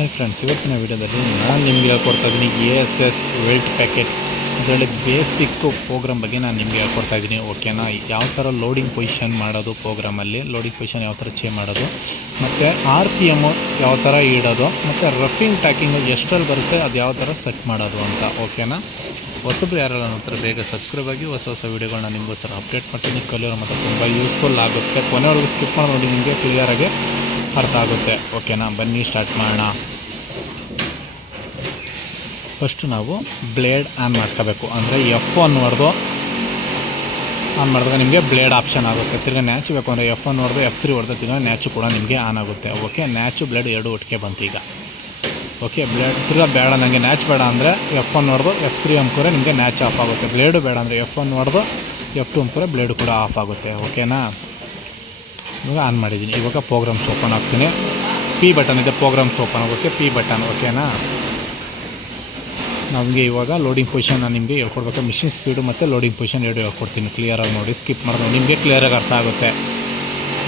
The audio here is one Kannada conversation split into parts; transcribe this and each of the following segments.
ಹಾಯ್ ಫ್ರೆಂಡ್ಸ್, ಇವತ್ತಿನ ವಿಡಿಯೋದಲ್ಲಿ ನಾನು ನಿಮಗೆ ಹೇಳ್ಕೊಡ್ತಾ ಇದ್ದೀನಿ ASS ವೆಲ್ಟ್ ಪ್ಯಾಕೆಟ್. ಅದರಲ್ಲಿ ಬೇಸಿಕ್ಕು ಪ್ರೋಗ್ರಾಮ್ ಬಗ್ಗೆ ನಾನು ನಿಮಗೆ ಹೇಳ್ಕೊಡ್ತಾ ಇದ್ದೀನಿ. ಓಕೆನಾ, ಯಾವ ಥರ ಲೋಡಿಂಗ್ ಪೊಸಿಷನ್ ಮಾಡೋದು, ಪ್ರೋಗ್ರಾಮಲ್ಲಿ ಲೋಡಿಂಗ್ ಪೊಸಿಷನ್ ಯಾವ ಥರ ಚೇಂಜ್ ಮಾಡೋದು, ಮತ್ತು RPM ಯಾವ ಥರ ಇಡೋದು, ಮತ್ತು ರಫಿಂಗ್ ಟ್ಯಾಕಿಂಗ್ ಎಷ್ಟರಲ್ಲಿ ಬರುತ್ತೆ ಅದು ಯಾವ ಥರ ಸೆಟ್ ಮಾಡೋದು ಅಂತ. ಓಕೆನಾ, ಹೊಸಬ್ರು ಯಾರೆಲ್ಲ ನೋಡ್ತಾರೆ ಬೇಗ ಸಬ್ಸ್ಕ್ರೈಬ್ ಆಗಿ ಹೊಸ ವಿಡಿಯೋಗಳನ್ನ ನಿಮಗೋಸ್ಕರ ಅಪ್ಡೇಟ್ ಮಾಡ್ತೀನಿ. ಕಲಿಯೋರು ಮತ್ತು ತುಂಬ ಯೂಸ್ಫುಲ್ ಆಗುತ್ತೆ. ಕೊನೆವರೆಗೂ ಸ್ಕಿಪ್ ಮಾಡಿ ನೋಡಿ, ನಿಮಗೆ ಕ್ಲಿಯರಾಗಿ ಅರ್ಥ ಆಗುತ್ತೆ. ಓಕೆನಾ, ಬನ್ನಿ ಸ್ಟಾರ್ಟ್ ಮಾಡೋಣ. ಫಸ್ಟು ನಾವು ಬ್ಲೇಡ್ ಆನ್ ಮಾಡ್ಕೋಬೇಕು. ಅಂದರೆ F1 ಹೊಡೆದು ಆನ್ ಮಾಡಿದಾಗ ನಿಮಗೆ ಬ್ಲೇಡ್ ಆಪ್ಷನ್ ಆಗುತ್ತೆ. ತಿರ್ಗಿ ನ್ಯಾಚ್ ಬೇಕು ಅಂದರೆ F1 ಹೊಡೆದು F3 ಹೊಡೆದು ತಿರ್ಗಿ ನ್ಯಾಚು ಕೂಡ ನಿಮಗೆ ಆನ್ ಆಗುತ್ತೆ. ಓಕೆ, ನ್ಯಾಚು ಬ್ಲೇಡ್ ಎರಡು ಒಟ್ಟಿಗೆ ಬಂತು ಈಗ. ಓಕೆ, ಬ್ಲೇಡ್ ತಿರ್ಗಿ ಬೇಡ, ನನಗೆ ನ್ಯಾಚ್ ಬೇಡ ಅಂದರೆ F1 ಹೊಡೆದು F3 ಅಂಕೂರೆ ನಿಮಗೆ ನ್ಯಾಚ್ ಆಫ್ ಆಗುತ್ತೆ. ಬ್ಲೇಡು ಬೇಡ ಅಂದರೆ F1 ಹೊಡೆದು F2 ಅಂಕೂರೆ ಬ್ಲೇಡು ಕೂಡ ಆಫ್ ಆಗುತ್ತೆ. ಓಕೆನಾ, ಇವಾಗ ಆನ್ ಮಾಡಿದ್ದೀನಿ. ಇವಾಗ ಪ್ರೋಗ್ರಾಮ್ಸ್ ಓಪನ್ ಆಗ್ತೀನಿ. P ಬಟನ್ ಇದೆ, ಪ್ರೋಗ್ರಾಮ್ಸ್ ಓಪನ್ ಆಗೋಕ್ಕೆ P ಬಟನ್. ಓಕೆನಾ, ನಮಗೆ ಇವಾಗ ಲೋಡಿಂಗ್ ಪೊಸಿಷನ್ ನಿಮಗೆ ಹೇಳ್ಕೊಡ್ಬೇಕು. ಮಿಷಿನ್ ಸ್ಪೀಡು ಮತ್ತು ಲೋಡಿಂಗ್ ಪೊಸಿಷನ್ ಎರಡು ಹೇಳ್ಕೊಡ್ತೀನಿ. ಕ್ಲಿಯರಾಗಿ ನೋಡಿ, ಸ್ಕಿಪ್ ಮಾಡಿದ್ರೆ ನಿಮಗೆ ಕ್ಲಿಯರಾಗಿ ಅರ್ಥ ಆಗುತ್ತೆ.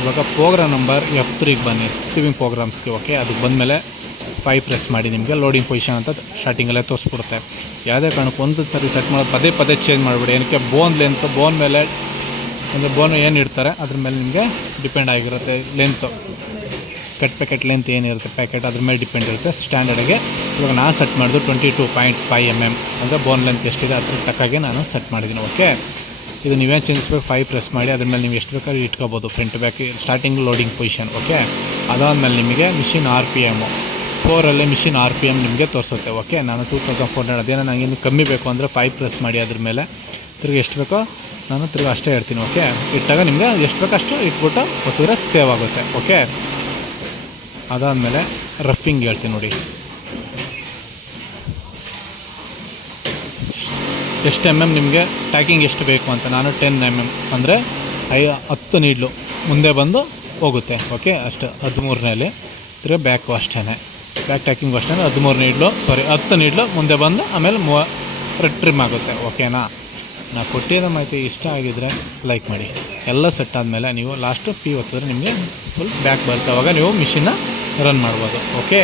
ಇವಾಗ ಪ್ರೋಗ್ರಾಮ್ ನಂಬರ್ F3ಗೆ ಬನ್ನಿ, ಸಿವಿಂಗ್ ಪ್ರೋಗ್ರಾಮ್ಸ್ಗೆ. ಓಕೆ, ಅದಕ್ಕೆ ಬಂದಮೇಲೆ 5 ಪ್ರೆಸ್ ಮಾಡಿ ನಿಮಗೆ ಲೋಡಿಂಗ್ ಪೊಸಿಷನ್ ಅಂತ ಸ್ಟಾರ್ಟಿಂಗಲ್ಲೇ ತೋರಿಸ್ಬಿಡುತ್ತೆ. ಯಾವುದೇ ಕಾರಣಕ್ಕೆ ಒಂದು ಸರಿ ಸೆಟ್ ಮಾಡೋದು ಪದೇ ಚೇಂಜ್ ಮಾಡಿಬಿಡಿ. ಏನಕ್ಕೆ ಬೋನ್ ಲೆಂತ್, ಬೋನ್ ಮೇಲೆ ಅಂದರೆ ಬೋನು ಏನು ಇಡ್ತಾರೆ ಅದ್ರ ಮೇಲೆ ನಿಮಗೆ ಡಿಪೆಂಡ್ ಆಗಿರುತ್ತೆ. ಲೆಂತು ಪ್ಯಾಕೆಟ್ ಲೆಂತ್ ಏನಿರುತ್ತೆ ಪ್ಯಾಕೆಟ್ ಅದ್ರ ಮೇಲೆ ಡಿಪೆಂಡ್ ಇರುತ್ತೆ. ಸ್ಟ್ಯಾಂಡರ್ಡಿಗೆ ಇವಾಗ ನಾನು ಸೆಟ್ ಮಾಡಿದ್ದು 22.5 mm ಅಂದರೆ ಬೋನ್ ಲೆಂತ್ ಎಷ್ಟಿದೆ ಅದ್ರ ತಕ್ಕಾಗೆ ನಾನು ಸೆಟ್ ಮಾಡಿದ್ದೀನಿ. ಓಕೆ, ಇದು ನೀವೇನು ಚೇಂಜಿಸ್ಬೇಕು, 5 ಪ್ರೆಸ್ ಮಾಡಿ ಅದ್ರ ಮೇಲೆ ನೀವು ಎಷ್ಟು ಬೇಕಾದ್ರೂ ಇಟ್ಕೋಬೋದು, front back starting loading position. Okay, ಅದಾದಮೇಲೆ ನಿಮಗೆ ಮಿಷಿನ್ RPM 4 ಮಿಷಿನ್ RPM ನಿಮಗೆ ತೋರಿಸುತ್ತೆ. ಓಕೆ, ನಾನು 2400 ಅದೇನೋ ನನಗಿನ್ನು ಕಮ್ಮಿ ಬೇಕು ಅಂದರೆ 5 ಪ್ರೆಸ್ ಮಾಡಿ ಅದ್ರ ಮೇಲೆ ತಿರ್ಗಿ ಎಷ್ಟು ಬೇಕೋ ನಾನು ತಿರ್ಗಿ ಅಷ್ಟೇ ಇಡ್ತೀನಿ. ಓಕೆ, ಇಟ್ಟಾಗ ನಿಮಗೆ ಎಷ್ಟು ಬೇಕೋ ಅಷ್ಟು ಇಟ್ಬಿಟ್ಟು ಗೊತ್ತಿದ್ರೆ ಸೇವ್ ಆಗುತ್ತೆ. ಓಕೆ, ಅದಾದಮೇಲೆ ರಫಿಂಗ್ ಹೇಳ್ತೀನಿ ನೋಡಿ, ಎಷ್ಟು ನಿಮಗೆ ಟ್ಯಾಕಿಂಗ್ ಎಷ್ಟು ಬೇಕು ಅಂತ. ನಾನು 10 mm ಅಂದರೆ 10 ನೀಡ್ಲು ಮುಂದೆ ಬಂದು ಹೋಗುತ್ತೆ. ಓಕೆ, ಅಷ್ಟು 13ನೇಲಿ ತಿರ್ಗಿ ಬ್ಯಾಕು ಅಷ್ಟೇ, ಬ್ಯಾಕ್ ಟ್ಯಾಕಿಂಗು ಅಷ್ಟೇ 10 ನೀಡ್ಲು ಮುಂದೆ ಬಂದು ಆಮೇಲೆ ಟ್ರಿಮ್ ಆಗುತ್ತೆ. ಓಕೆನಾ, ನಾನು ಕೊಟ್ಟಿರೋ ಮಾಹಿತಿ ಇಷ್ಟ ಆಗಿದ್ದರೆ ಲೈಕ್ ಮಾಡಿ. ಎಲ್ಲ ಸೆಟ್ ಆದಮೇಲೆ ನೀವು ಲಾಸ್ಟು P ಒತ್ತಿದ್ರೆ ನಿಮಗೆ ಫುಲ್ ಬ್ಯಾಕ್ ಬರುತ್ತೆ. ಅವಾಗ ನೀವು ಮಿಷಿನ್ನ ರನ್ ಮಾಡ್ಬೋದು. ಓಕೆ.